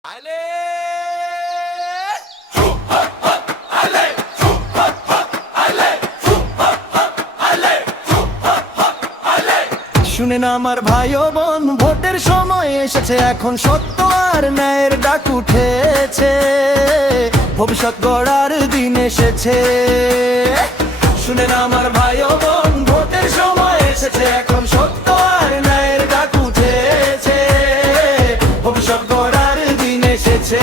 শুনেন আমার ভাই ও বোন, ভোটের সময় এসেছে, এখন সত্য আর ন্যায়ের ডাক উঠেছে, ভবিষ্যৎ গড়ার দিন এসেছে। শুনেন আমার ভাই ও বোন, ভোটের সময় এসেছে, এখন সত্য আর ন্যায়ের ডাক উঠেছে, ভবিষ্যৎ গড়ার দিন এসেছে।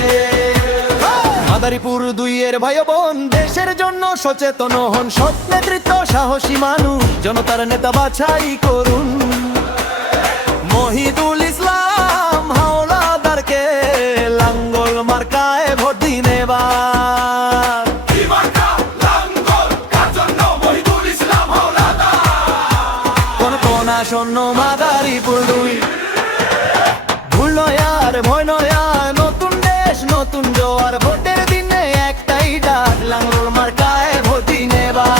মাদারীপুর 2-এর ভাই ও বোন, দেশের জন্য সচেতন হন, সৎ নেতৃত্ব, সাহসী মানুষ, জনতার নেতা বাছাই করুন। মহিদুল ইসলাম হাওলাদারকে লাঙ্গল মার্কায় ভোট দিন এবার। কোন কোন আসন্ন মাদারীপুর 2, ভুল নয় আর ভয় নয় আর, নতুন দেশ নতুন জোয়ার, ভোটের দিনে একটাই ডাক, লাঙ্গল মার্কায় ভোট দিন এবার।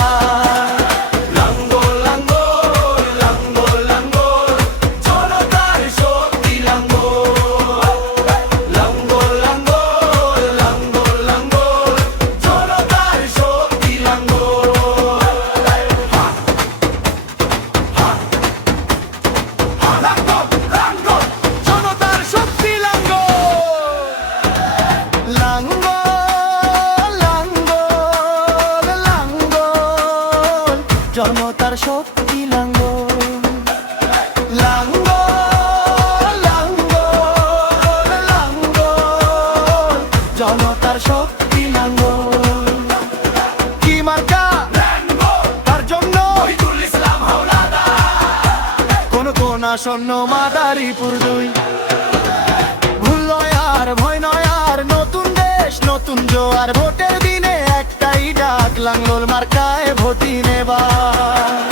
জনতার শক্তি লাঙ্গল, লাঙ্গল লাঙ্গল লাঙ্গল, জনতার শক্তি লাঙ্গল। কি মার্কা? তার জন্য কোন কোন আসন্ন মাদারীপুর 2, ভুল নয় আর ভয় নয় আর, নতুন দেশ নতুন জোয়ার, ভোটের দিনে একটাই ডাক, লাঙ্গল মার্কায় ভোট দিন এবার।